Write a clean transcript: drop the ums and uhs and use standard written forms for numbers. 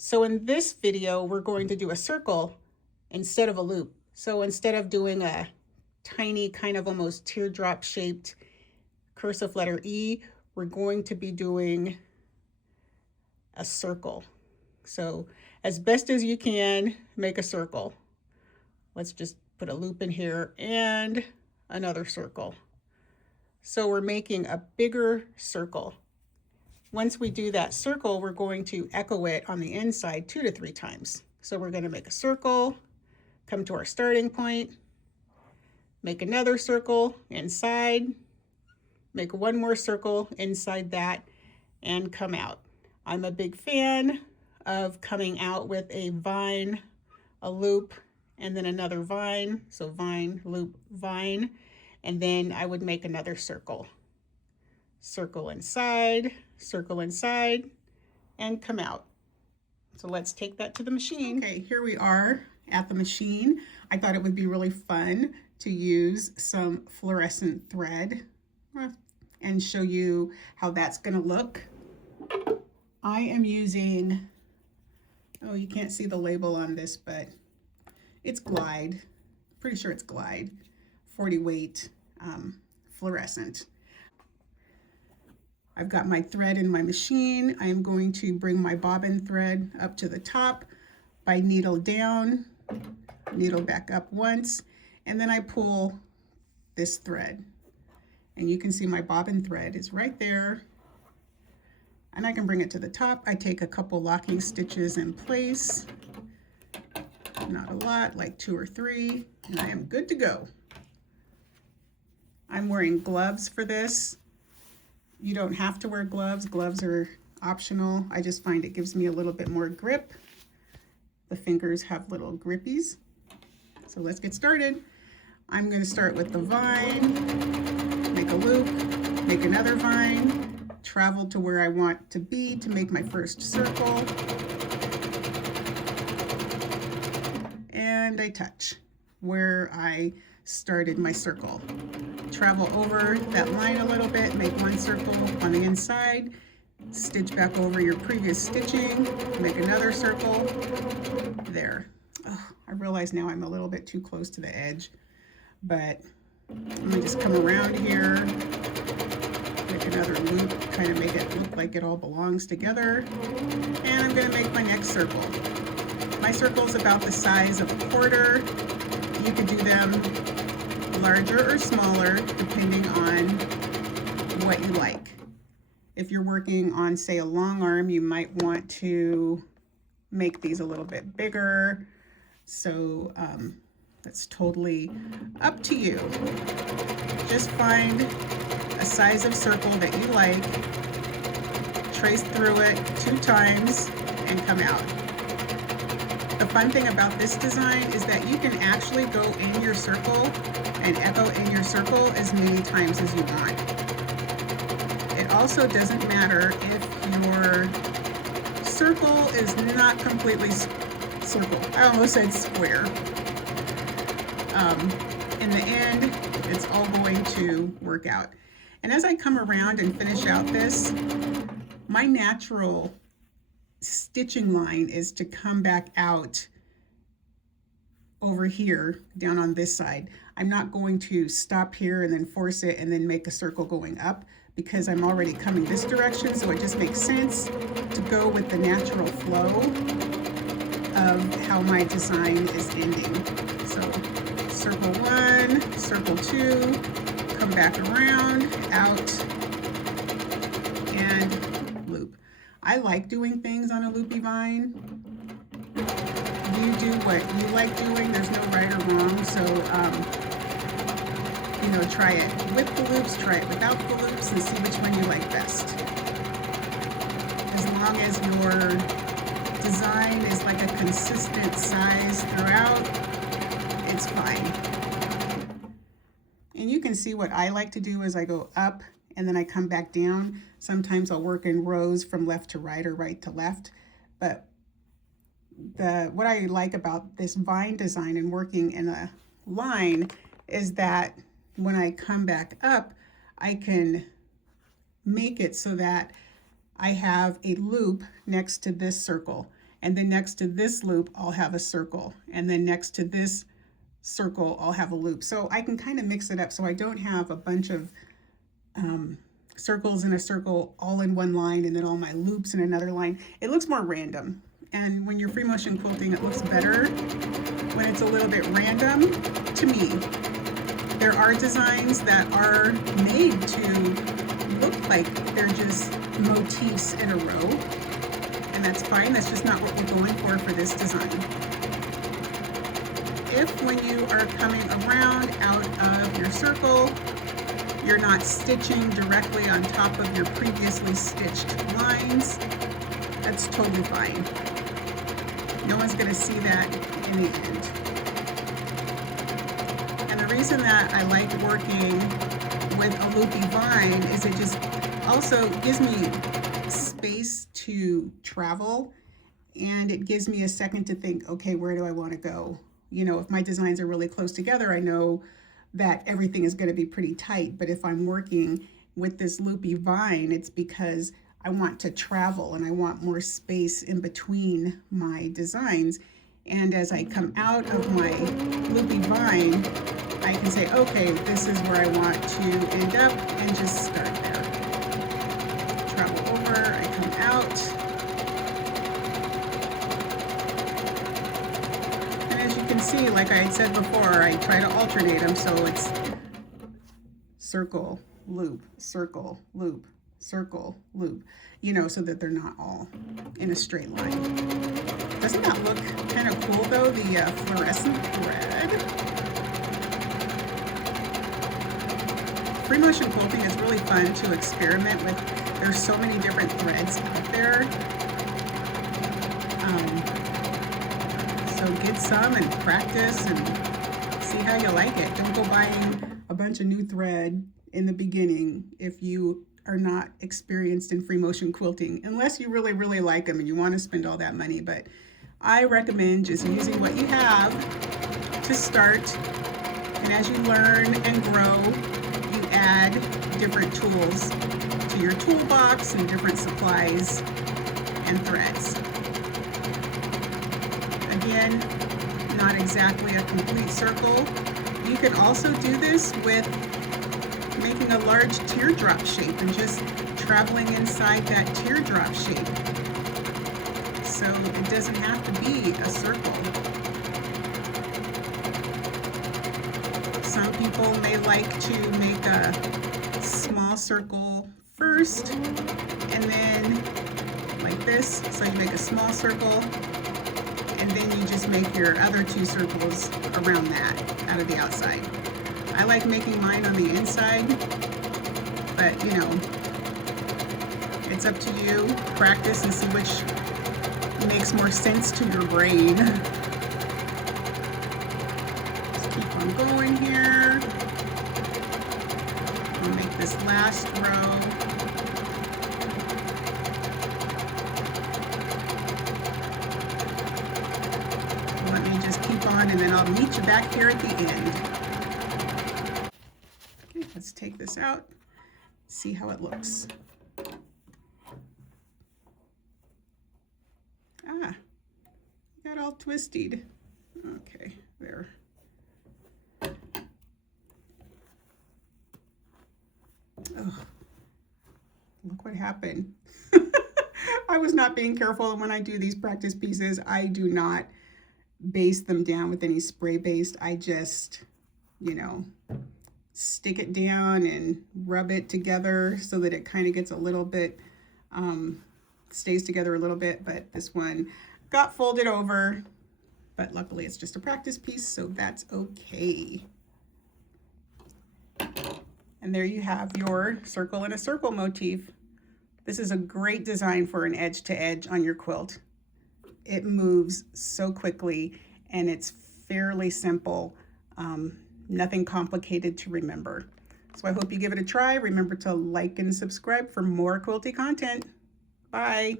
So in this video, we're going to do a circle instead of a loop. So instead of doing a tiny kind of almost teardrop shaped cursive letter E, we're going to be doing a circle. So as best as you can, make a circle. Let's just put a loop in here and another circle. So we're making a bigger circle. Once we do that circle, we're going to echo it on the inside 2 to 3 times. So we're going to make a circle, come to our starting point, make another circle inside, make one more circle inside that, and come out. I'm a big fan of coming out with a vine, a loop, and then another vine. So vine, loop, vine, and then I would make another circle. Circle inside, and come out. So let's take that to the machine. Okay, here we are at the machine. I thought it would be really fun to use some fluorescent thread and show you how that's gonna look. I am using, oh, you can't see the label on this, but it's Glide. Pretty sure it's Glide, 40 weight fluorescent. I've got my thread in my machine. I am going to bring my bobbin thread up to the top by needle down, needle back up once, and then I pull this thread. And you can see my bobbin thread is right there. And I can bring it to the top. I take a couple locking stitches in place. Not a lot, like 2 or 3, and I am good to go. I'm wearing gloves for this. You don't have to wear gloves. Gloves are optional. I just find it gives me a little bit more grip. The fingers have little grippies. So let's get started. I'm going to start with the vine, make a loop, make another vine, travel to where I want to be to make my first circle, and I touch where I started my circle. Travel over that line a little bit, make one circle on the inside, stitch back over your previous stitching, make another circle there. Oh, I realize now I'm a little bit too close to the edge, but let me just come around here, make another loop, kind of make it look like it all belongs together, and I'm going to make my next circle. My circle is about the size of a quarter. You could do them larger or smaller depending on what you like. If you're working on, say, a long arm, you might want to make these a little bit bigger. So that's totally up to you. Just find a size of circle that you like, trace through it 2 times, and come out. The fun thing about this design is that you can actually go in your circle and echo in your circle as many times as you want. It also doesn't matter if your circle is not completely circle. I almost said square. In the end, it's all going to work out. And as I come around and finish out this, my natural stitching line is to come back out over here down on this side. I'm not going to stop here and then force it and then make a circle going up because I'm already coming this direction, so it just makes sense to go with the natural flow of how my design is ending. So circle 1, circle 2, come back around, out, and loop. I like doing things on a loopy vine. You do what you like doing. There's no right or wrong. So, you know, try it with the loops, try it without the loops, and see which one you like best. As long as your design is like a consistent size throughout, it's fine. And you can see what I like to do is I go up and then I come back down. Sometimes I'll work in rows from left to right or right to left. But what I like about this vine design and working in a line is that when I come back up, I can make it so that I have a loop next to this circle. and then next to this loop I'll have a circle, and then next to this circle I'll have a loop. So I can kind of mix it up so I don't have a bunch of circles in a circle all in one line and then all my loops in another line. It looks more random, and when you're free motion quilting it looks better when it's a little bit random to me. There are designs that are made to look like they're just motifs in a row, and that's fine. That's just not what we're going for this design. If when you are coming around out of your circle, you're not stitching directly on top of your previously stitched lines, that's totally fine. No one's going to see that in the end. And the reason that I like working with a loopy vine is it just also gives me space to travel, and it gives me a second to think, okay, where do I want to go? You know, if my designs are really close together, I know that everything is going to be pretty tight. But if I'm working with this loopy vine, it's because I want to travel and I want more space in between my designs. And as I come out of my loopy vine, I can say, okay, this is where I want to end up, and just start there. Travel over, I come out. And as you can see, like I had said before, I try to alternate them, so it's circle, loop, circle, loop, circle, loop, you know, so that they're not all in a straight line. Doesn't that look kind of cool though, the fluorescent thread? Free motion quilting is really fun to experiment with. There's so many different threads out there. So get some and practice and see how you like it. Don't go buying a bunch of new thread in the beginning if you are not experienced in free motion quilting, unless you really, really like them and you want to spend all that money. But I recommend just using what you have to start, and as you learn and grow, you add different tools to your toolbox and different supplies and threads. Again, not exactly a complete circle. You can also do this with making a large teardrop shape and just traveling inside that teardrop shape. So it doesn't have to be a circle. Some people may like to make a small circle first, and then like this. So you make a small circle, and then you just make your other two circles around that out of the outside. I like making mine on the inside, but you know, it's up to you. Practice and see which makes more sense to your brain. Just keep on going here. I'll make this last row. Let me just keep on, and then I'll meet you back here at the end. Okay, let's take this out, see how it looks. Ah, got all twisted. Okay, there. Oh, look what happened. I was not being careful, and when I do these practice pieces, I do not base them down with any spray based. I just, you know, stick it down and rub it together so that it kind of gets a little bit, stays together a little bit. But this one got folded over, but luckily it's just a practice piece, so that's okay. And there you have your circle in a circle motif. This is a great design for an edge to edge on your quilt. It moves so quickly, and it's fairly simple. Nothing complicated to remember. So I hope you give it a try. Remember to like and subscribe for more quilty content. Bye.